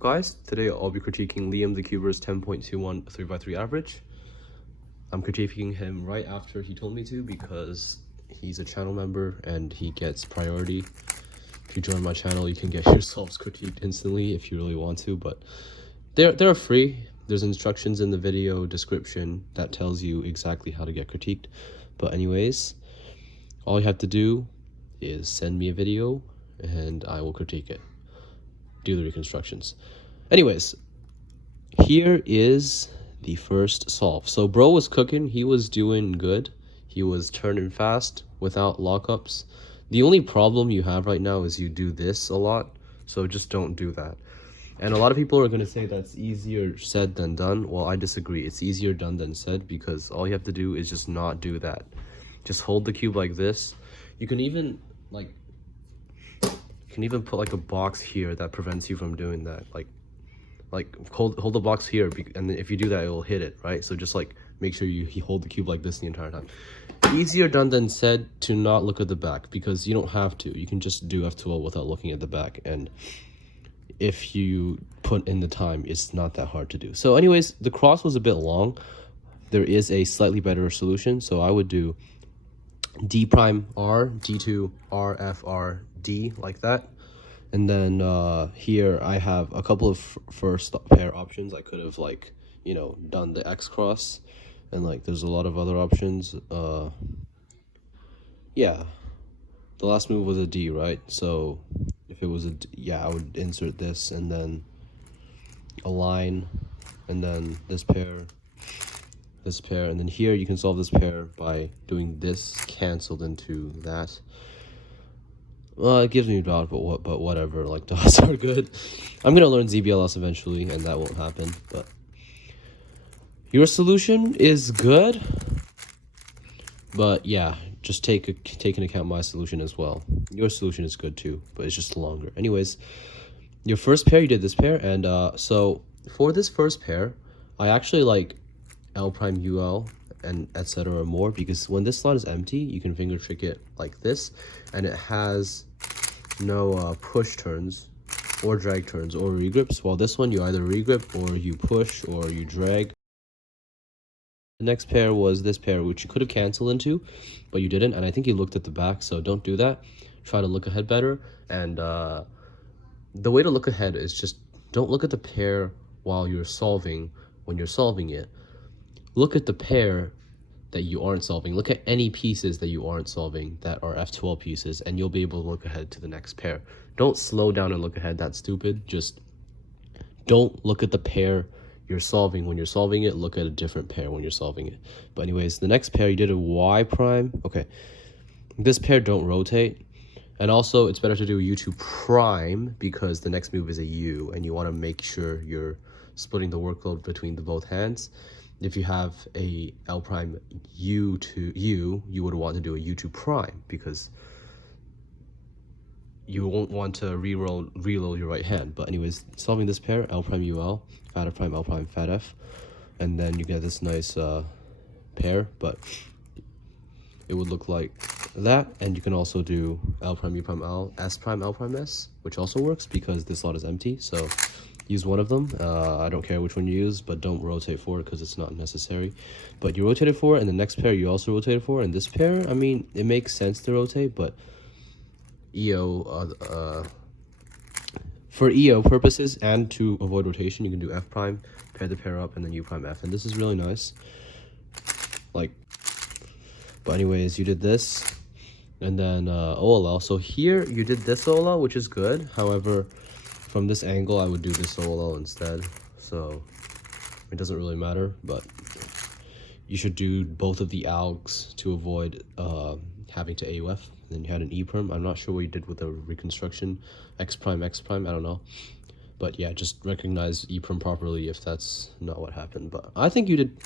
Guys, today I'll be critiquing LiamTheCuber's 10.21 3x3 average. I'm critiquing him right after he told me to because he's a channel member and he gets priority. If you join my channel, you can get yourselves critiqued instantly if you really want to, but they're free. There's instructions in the video description that tells you exactly how to get critiqued. But anyways, all you have to do is send me a video and I will critique it. Do the reconstructions. Anyways, here is the first solve. So bro was cooking. He was doing good. He was turning fast without lockups. The only problem you have right now is you do this a lot. So just don't do that. And a lot of people are going to say that's easier said than done. Well, I disagree. It's easier done than said because all you have to do is just not do that. Just hold the cube like this. You can even put like a box here that prevents you from doing that. Like hold the box here, and if you do that, it will hit it, right? So just like make sure you hold the cube like this the entire time. Easier done than said to not look at the back because you don't have to. You can just do F12 without looking at the back, and if you put in the time, it's not that hard to do. So anyways, the cross was a bit long. There is a slightly better solution, so I would do D prime R, D2 R, F R, D, like that. And then here I have a couple of first pair options. I could have done the X cross, and there's a lot of other options. Yeah, the last move was a D, right? So if it was a D, yeah, I would insert this and then a line, and then this pair, and then here you can solve this pair by doing this canceled into that. Well, it gives me doubt, but whatever. Like, dots are good. I'm gonna learn ZBLS eventually, and that won't happen. But your solution is good. But yeah, just take into account my solution as well. Your solution is good too, but it's just longer. Anyways, your first pair, you did this pair, and so for this first pair, I actually like L prime UL and etc. more, because when this slot is empty, you can finger trick it like this, and it has no push turns or drag turns or regrips, while this one you either regrip or you push or you drag. The next pair was this pair, which you could have canceled into, but you didn't, and I think you looked at the back, so don't do that. Try to look ahead better, and the way to look ahead is just don't look at the pair while you're solving. When you're solving it, look at the pair that you aren't solving. Look at any pieces that you aren't solving that are F12 pieces, and you'll be able to look ahead to the next pair. Don't slow down and look ahead. That's stupid. Just don't look at the pair you're solving. When you're solving it, look at a different pair when you're solving it. But anyways, the next pair, you did a Y prime. Okay, this pair don't rotate. And also, it's better to do a U2 prime because the next move is a U, and you want to make sure you're splitting the workload between the both hands. If you have a L prime U to U, you would want to do a U2 prime because you won't want to reload your right hand. But anyways, solving this pair, L prime UL, fat F prime, L prime, fat F, and then you get this nice pair, but it would look like that. And you can also do L prime, U prime, L, S prime, L prime, S, which also works because this slot is empty, so use one of them. I don't care which one you use, but don't rotate for it because it's not necessary. But you rotated for it, and the next pair you also rotated for, and this pair, I mean, it makes sense to rotate, but for EO purposes and to avoid rotation, you can do F prime, pair the pair up, and then U prime F, and this is really nice. But anyways, you did this, and then OLL. So here you did this OLL, which is good. However, from this angle, I would do this OLL instead. So it doesn't really matter, but you should do both of the algs to avoid having to AUF. And then you had an E perm. I'm not sure what you did with the reconstruction. X prime, I don't know. But yeah, just recognize E perm properly if that's not what happened. But I think you did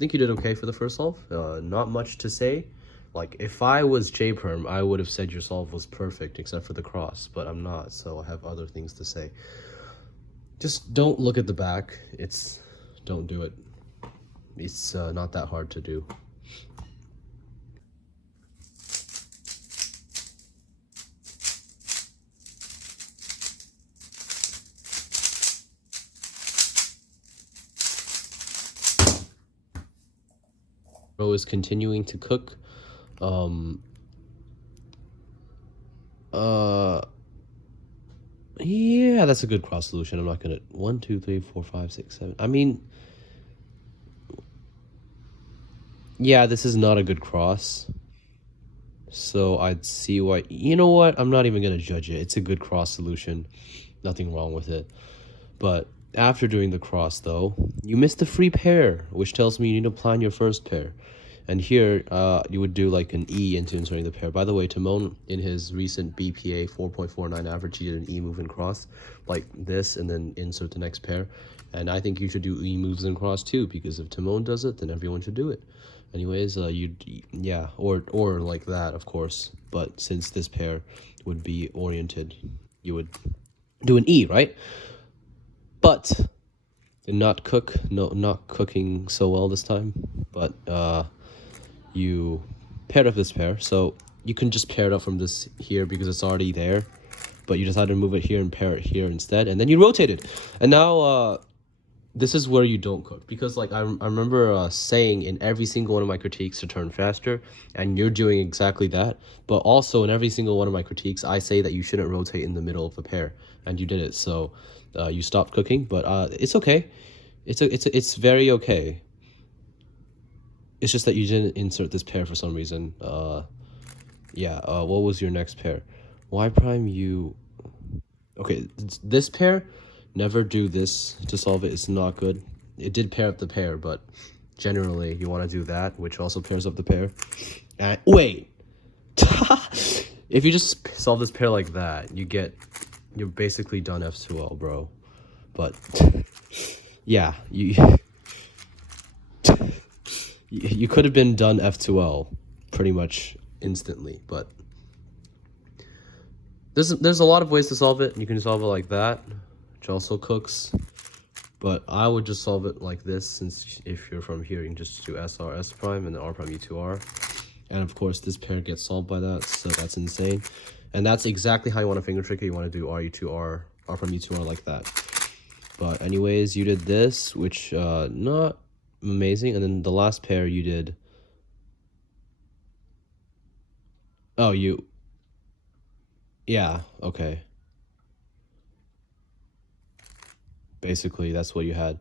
okay for the first solve. Not much to say. Like, if I was J perm, I would have said your solve was perfect except for the cross, but I'm not, so I have other things to say. Just don't look at the back. Don't do it. It's not that hard to do. is continuing to cook. Yeah, that's a good cross solution. I'm not gonna 1, 2, 3, 4, 5, 6, 7. I mean, yeah, this is not a good cross. So I'd see why. You know what? I'm not even gonna judge it. It's a good cross solution. Nothing wrong with it. But after doing the cross, though, you missed the free pair, which tells me you need to plan your first pair. And here, you would do like an E into inserting the pair. By the way, Timon, in his recent BPA 4.49 average, he did an E move and cross, like this, and then insert the next pair. And I think you should do E moves and cross too, because if Timon does it, then everyone should do it. Anyways, yeah, or like that, of course. But since this pair would be oriented, you would do an E, right? But did not cook, no, not cooking so well this time. But you paired up this pair, so you can just pair it up from this here because it's already there. But you decided to move it here and pair it here instead, and then you rotate it. And now this is where you don't cook, because like I remember saying in every single one of my critiques to turn faster, and you're doing exactly that. But also in every single one of my critiques, I say that you shouldn't rotate in the middle of the pair, and you did it. So you stopped cooking, but it's okay. It's very okay. It's just that you didn't insert this pair for some reason. Yeah. What was your next pair? Y prime U. Okay, this pair, never do this to solve it. It's not good. It did pair up the pair, but generally you want to do that, which also pairs up the pair. And wait, if you just solve this pair like that, you're basically done F2L, bro. But yeah, you could have been done F2L pretty much instantly, but there's a lot of ways to solve it. You can solve it like that, which also cooks, but I would just solve it like this, since if you're from here, you can just do SR S prime and then R prime U2R, and of course this pair gets solved by that, so that's insane. And that's exactly how you want to finger trick it. You want to do R U2R, R prime U2R like that. But anyways, you did this, which not amazing. And then the last pair you did, oh, yeah, okay. Basically, that's what you had.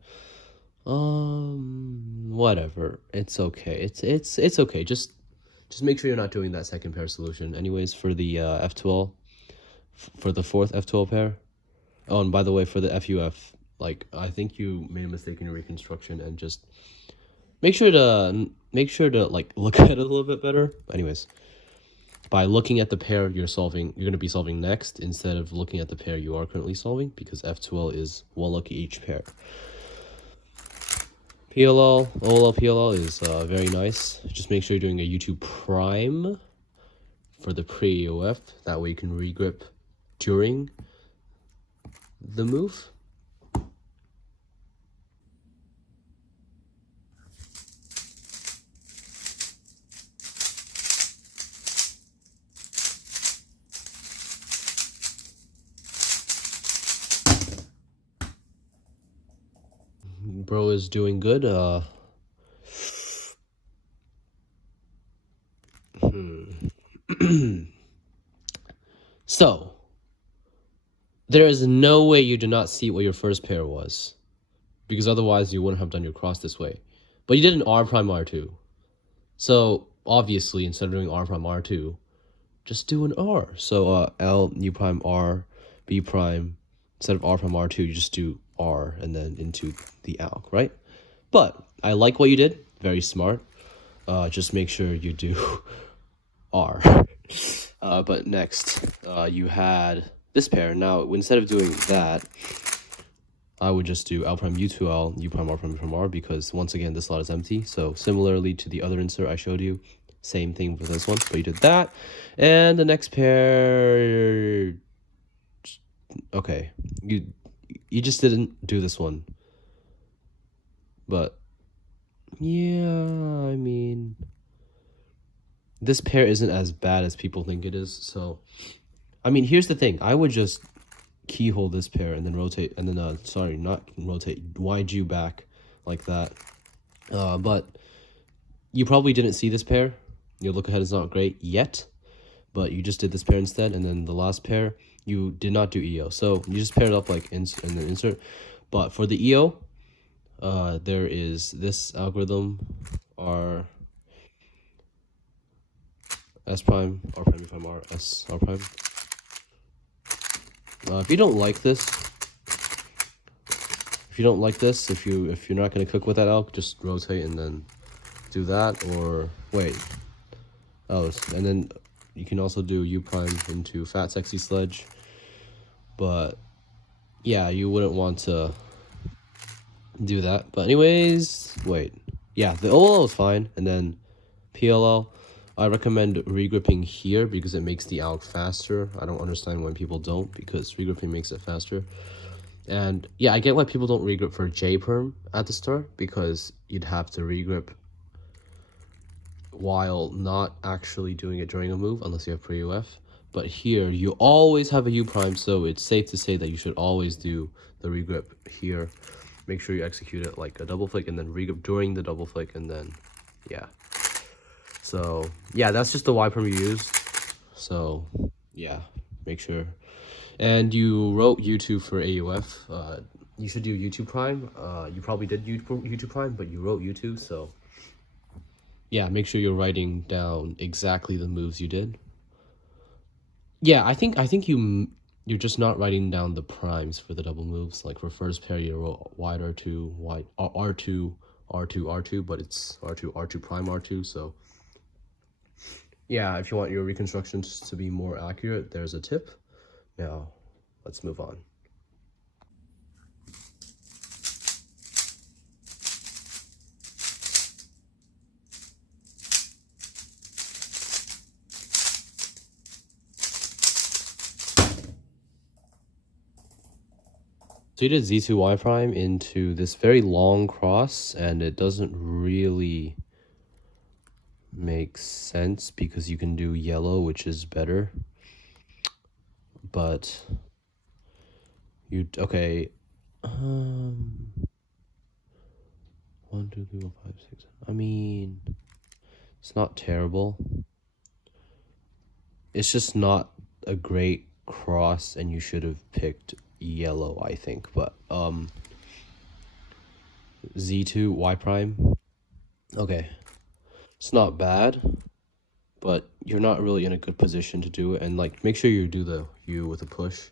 Whatever. It's okay. It's okay. Just make sure you're not doing that second pair solution. Anyways, for the F12, for the fourth F12 pair. Oh, and by the way, for the FUF, like I think you made a mistake in your reconstruction, and just make sure to like look at it a little bit better. Anyways, by looking at the pair you're going to be solving next, instead of looking at the pair you are currently solving, because F2L is one lucky each pair. PLL, OLL PLL is very nice. Just make sure you're doing a U2 prime for the pre-AOF. That way you can regrip during the move. Bro is doing good. So there is no way you did not see what your first pair was, because otherwise you wouldn't have done your cross this way. But you did an R prime R2. So obviously, instead of doing R prime R2, just do an R. So L U prime R B prime. Instead of R prime R2, you just do R and then into the alg, right? But I like what you did. Very smart. Just make sure you do R. But next, you had this pair. Now, instead of doing that, I would just do L prime U2L, U prime R, because once again, this slot is empty. So similarly to the other insert I showed you, same thing with this one, but you did that. And the next pair, okay, you just didn't do this one. But yeah, I mean, this pair isn't as bad as people think it is. So, I mean, here's the thing. I would just keyhole this pair and then rotate, and then, sorry, not rotate, YG back like that. But you probably didn't see this pair. Your look ahead is not great yet, but you just did this pair instead, and then the last pair you did not do EO. So you just paired up like and then insert. But for the EO, there is this algorithm, R S prime, R prime, U prime, R S, R prime. If you don't like this, if you're not gonna cook with that alg, just rotate and then do that. Or wait, and then you can also do U prime into Fat Sexy Sledge. But yeah, you wouldn't want to do that. But anyways, wait, yeah, the OLL is fine, and then PLL, I recommend regripping here because it makes the alg faster. I don't understand when people don't, because regripping makes it faster. And yeah, I get why people don't regrip for J-perm at the start, because you'd have to regrip while not actually doing it during a move, unless you have pre-UF. But here, you always have a U prime, so it's safe to say that you should always do the regrip here. Make sure you execute it like a double flick, and then regrip during the double flick, and then, yeah. So, yeah, that's just the Y perm you used. So, yeah, make sure. And you wrote U2 for AUF. You should do U2 prime. You probably did U2 prime, but you wrote U2, so yeah, make sure you're writing down exactly the moves you did. Yeah, I think you're just not writing down the primes for the double moves. Like for first pair, you wrote wide R2, wide R2, R2, R2, but it's R2, R2 prime R2. So yeah, if you want your reconstructions to be more accurate, there's a tip. Now, let's move on. So you did Z2Y prime into this very long cross, and it doesn't really make sense because you can do yellow, which is better. But okay. 1, 2, 3, 4, 5, 6. I mean, it's not terrible. It's just not a great cross, and you should have picked yellow, I think. But Z2 Y prime, okay, it's not bad, but you're not really in a good position to do it. And like, make sure you do the U with a push.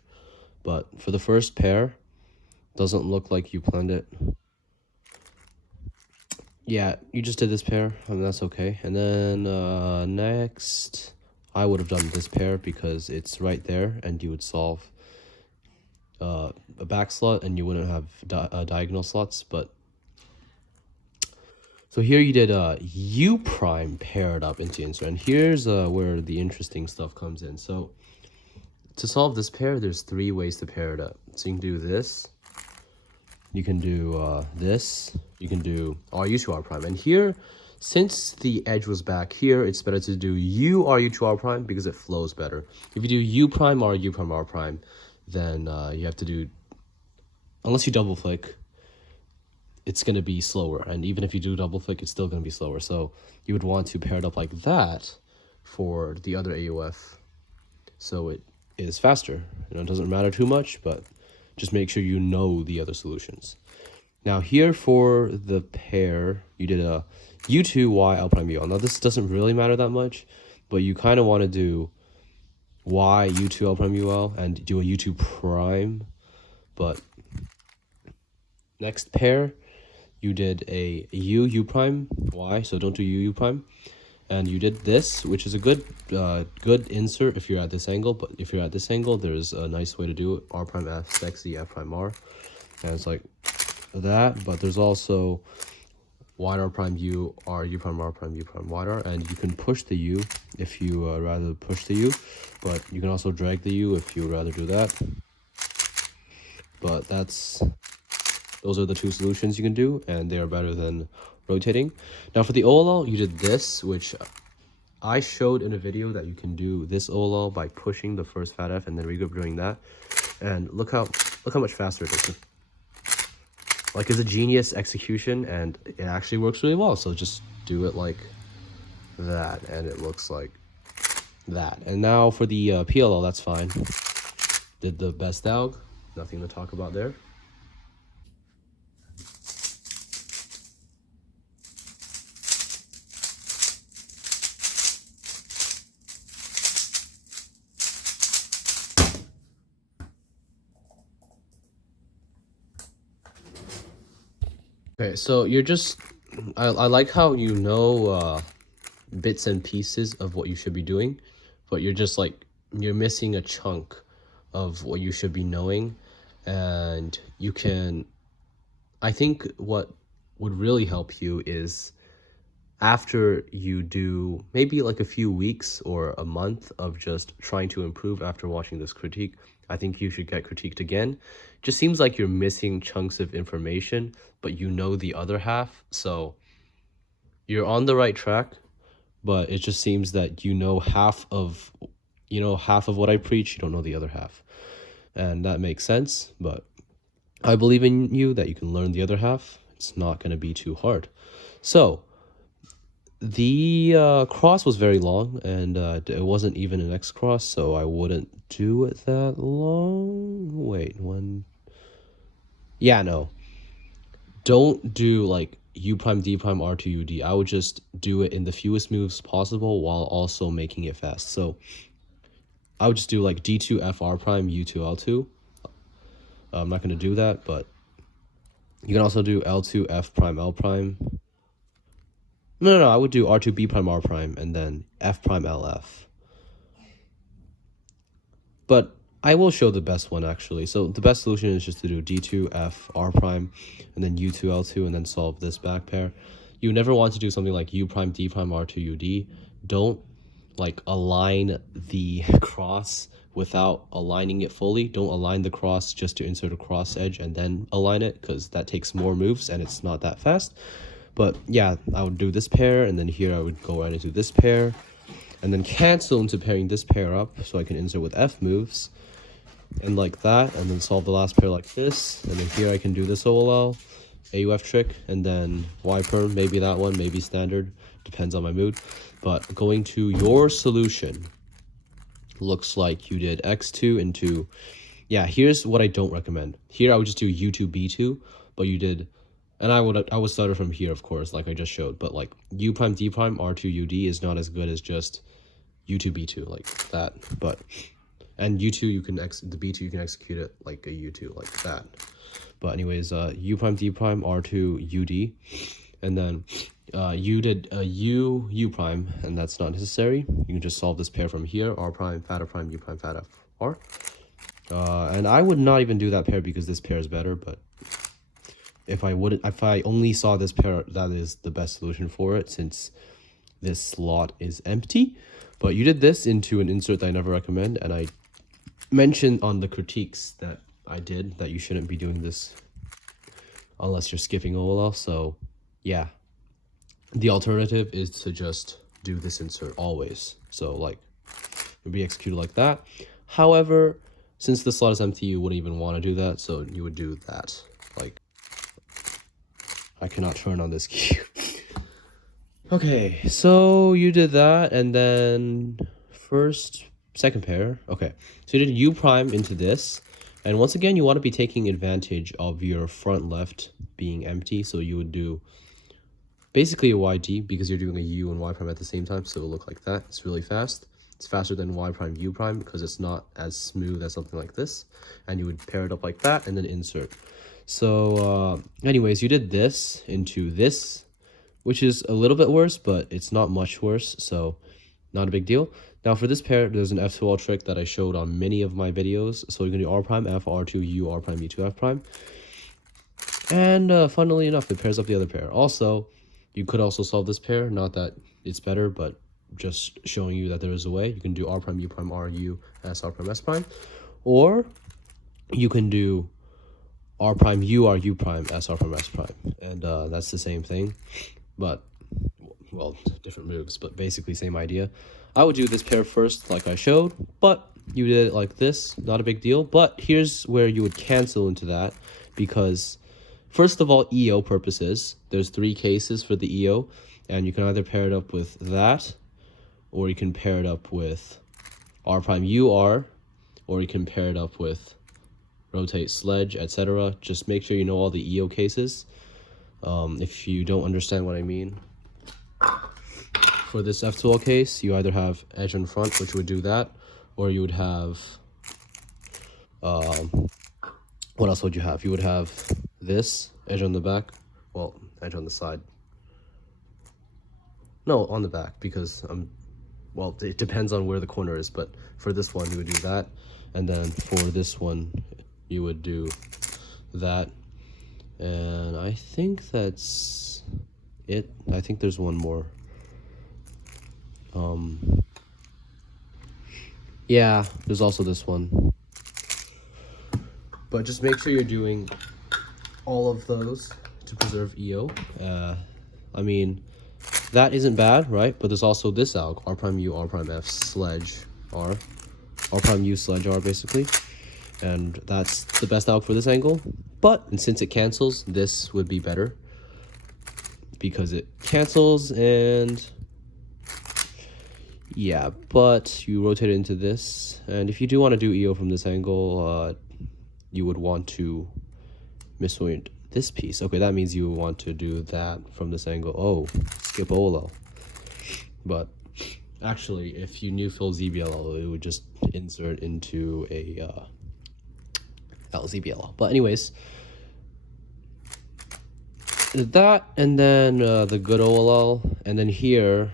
But for the first pair, doesn't look like you planned it. Yeah, you just did this pair, and that's okay. And then next, I would have done this pair because it's right there, and you would solve a back slot, and you wouldn't have diagonal slots. But so here you did U prime paired up into insert, and here's where the interesting stuff comes in. So to solve this pair, there's 3 ways to pair it up. So you can do this, you can do this, you can do RU2R prime. And here, since the edge was back here, it's better to do U RU2R prime because it flows better. If you do U prime RU prime R prime, then you have to do, unless you double flick, it's going to be slower. And even if you do double flick, it's still going to be slower. So you would want to pair it up like that for the other AUF, so it is faster. It doesn't matter too much, but just make sure you know the other solutions. Now here for the pair, you did a U2Y L prime UL. Now this doesn't really matter that much, but you kind of want to do Y U2 L prime UL and do a U2 prime. But next pair, you did a U prime Y, so don't do U prime. And you did this, which is a good insert if you're at this angle. But if you're at this angle, there's a nice way to do it. R prime F, sexy, F prime R. And it's like that. But there's also wide R prime U, R, U prime R prime, U prime wide R. And you can push the U if you rather push the U. But you can also drag the U if you rather do that. But those are the 2 solutions you can do, and they are better than rotating. Now for the OLL, you did this, which I showed in a video that you can do this OLL by pushing the first fat F and then regrip during that. And look how much faster it is. like it's a genius execution, and it actually works really well. So just do it like that, and it looks like that. And now for the PLL, that's fine. Did the best alg, nothing to talk about there. Okay, so you're just, I like how you know bits and pieces of what you should be doing, but you're just like, you're missing a chunk of what you should be knowing. And you can, I think what would really help you is after you do maybe like a few weeks or a month of just trying to improve after watching this critique, I think you should get critiqued again. Just seems like you're missing chunks of information, but you know the other half. So you're on the right track, but it just seems that half of what I preach, you don't know the other half. And that makes sense, but I believe in you that you can learn the other half. It's not going to be too hard. So the cross was very long, and it wasn't even an X cross, so I wouldn't do it that long. Wait, one. Yeah, no. Don't do like U prime D prime R2 UD. I would just do it in the fewest moves possible while also making it fast. So I would just do like D2 F R prime U2 L2. I'm not going to do that, but you can also do L2 F prime L prime. No, I would do R2 B prime R prime and then F prime LF. But I will show the best one actually. So the best solution is just to do D2 F R prime and then U2 L2 and then solve this back pair. You never want to do something like U prime D prime R2 UD. Don't like align the cross without aligning it fully. Don't align the cross just to insert a cross edge and then align it, because that takes more moves and it's not that fast. But yeah, I would do this pair, and then here I would go right into this pair, and then cancel into pairing this pair up so I can insert with F moves, and like that, and then solve the last pair like this, and then here I can do this OLL, AUF trick, and then Y perm, maybe that one, maybe standard, depends on my mood. But going to your solution, looks like you did X2 into, yeah, here's what I don't recommend. Here I would just do U2 B2, but you did, and I would start from here, of course, like I just showed, but like U prime D prime R2 UD is not as good as just U2 B2 like that. But and U2 you can the B2 you can execute it like a U2 like that. But anyways, U prime D prime R2 UD, and then you did a U prime, and that's not necessary. You can just solve this pair from here, R prime fat prime U prime fat F R. And I would not even do that pair because this pair is better, but if I only saw this pair, that is the best solution for it, since this slot is empty. But you did this into an insert that I never recommend, and I mentioned on the critiques that I did that you shouldn't be doing this unless you're skipping OLL. So yeah, the alternative is to just do this insert always. So like it would be executed like that. However, since the slot is empty, you wouldn't even want to do that, so you would do that. Like, I cannot turn on this key. Okay, so you did that, and then second pair. Okay, so you did U prime into this, and once again, you want to be taking advantage of your front left being empty, so you would do basically a YD because you're doing a U and Y prime at the same time, so it'll look like that. It's really fast. It's faster than Y prime U prime because it's not as smooth as something like this, and you would pair it up like that and then insert. So anyways, you did this into this, which is a little bit worse, but it's not much worse, so not a big deal. Now for this pair, there's an F2L trick that I showed on many of my videos. So you're gonna do R prime F R2 U R prime U2 F prime, and funnily enough, it pairs up the other pair. Also, you could also solve this pair, not that it's better, but just showing you that there is a way. You can do R prime U prime R U S R prime S prime, or you can do R prime U R U prime S R prime S prime, and that's the same thing, but well, different moves, but basically same idea. I would do this pair first like I showed, but you did it like this, not a big deal. But here's where you would cancel into that, because first of all, EO purposes, there's 3 cases for the EO, and you can either pair it up with that, or you can pair it up with R prime UR, or you can pair it up with rotate sledge, etc. Just make sure you know all the EO cases. If you don't understand what I mean, for this F2L case, you either have edge in front, which would do that, or you would have, what else would you have? You would have this, edge on the back, well, edge on the side. No, on the back, because well, it depends on where the corner is, but for this one, you would do that, and then for this one, you would do that, and I think that's it. I think there's one more. Yeah, there's also this one. But just make sure you're doing all of those to preserve EO. I mean, that isn't bad, right? But there's also this alg, R prime U, R prime F, sledge R. R prime U, sledge R, basically. And that's the best alg for this angle. But, and since it cancels, this would be better. Because it cancels and... yeah, but you rotate it into this. And if you do want to do EO from this angle, you would want to misorient this piece. Okay, that means you would want to do that from this angle. Oh, skip OLO. But actually, if you knew fill ZBLL, it would just insert into a LZBLL. But anyways, that, and then the good OLL, and then here,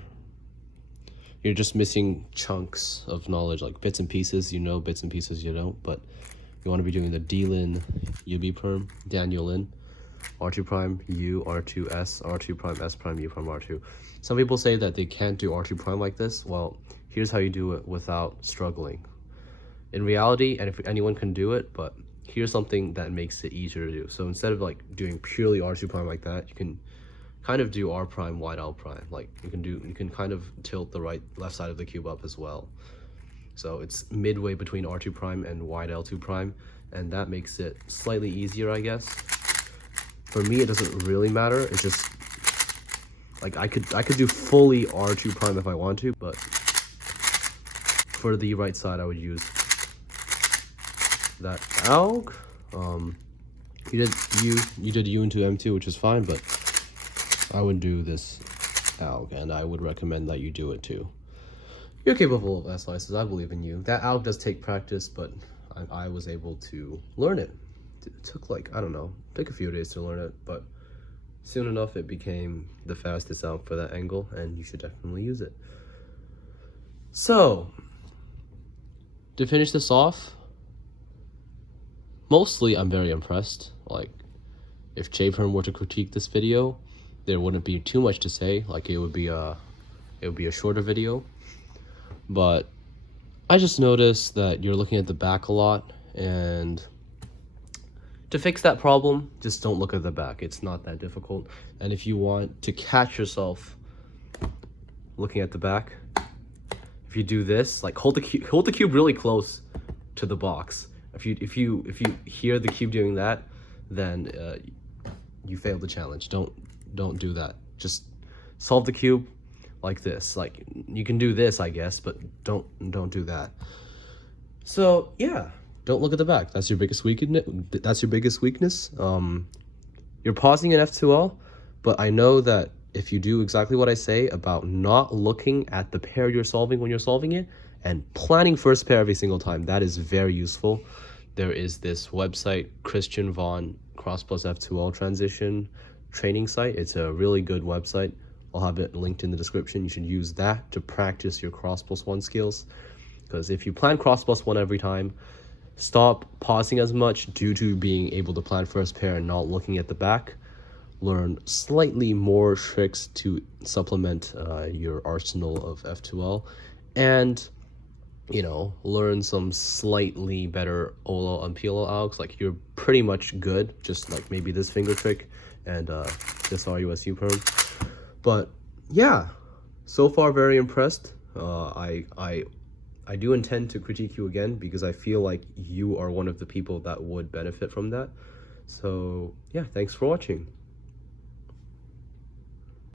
you're just missing chunks of knowledge, like bits and pieces, you know, bits and pieces you don't, but you want to be doing the D-Lin UB perm, Daniel Lin, R2 prime U, R2 S, R2 prime S prime U prime R2. Some people say that they can't do R2 prime like this. Well, here's how you do it without struggling. In reality, and if anyone can do it, but here's something that makes it easier to do. So instead of like doing purely R2 prime like that, you can kind of do R prime, wide L prime. Like you can kind of tilt the left side of the cube up as well. So it's midway between R2 prime and wide L2 prime, and that makes it slightly easier, I guess. For me, it doesn't really matter. It's just like I could do fully R2 prime if I want to, but for the right side, I would use that alg. You did U into M2, which is fine, but I would do this alg, and I would recommend that you do it too. You're capable of S-slices, I believe in you. That alg does take practice, but I was able to learn it. It took like, I don't know, took a few days to learn it, but soon enough it became the fastest alg for that angle, and you should definitely use it. So, to finish this off, mostly I'm very impressed. Like, if J-Perm were to critique this video, there wouldn't be too much to say. Like, it would be a shorter video. But I just noticed that you're looking at the back a lot, and to fix that problem, just don't look at the back. It's not that difficult. And if you want to catch yourself looking at the back, if you do this, like hold the cube really close to the box. If you hear the cube doing that, then you failed the challenge. Don't do that. Just solve the cube like this. Like you can do this, I guess, but don't do that. So yeah, don't look at the back. That's your biggest weakness. You're pausing in F2L, but I know that if you do exactly what I say about not looking at the pair you're solving when you're solving it and planning first pair every single time, that is very useful. There is this website, Christian Vaughn Cross Plus F2L Transition training site. It's a really good website. I'll have it linked in the description. You should use that to practice your cross plus one skills. Because if you plan cross plus one every time, stop pausing as much due to being able to plan first pair and not looking at the back. Learn slightly more tricks to supplement your arsenal of F2L. And, you know, learn some slightly better OLO and PLO algs. Like, you're pretty much good. Just like maybe this finger trick and this RUSU perm. But yeah, so far very impressed. I do intend to critique you again because I feel like you are one of the people that would benefit from that. So yeah, thanks for watching.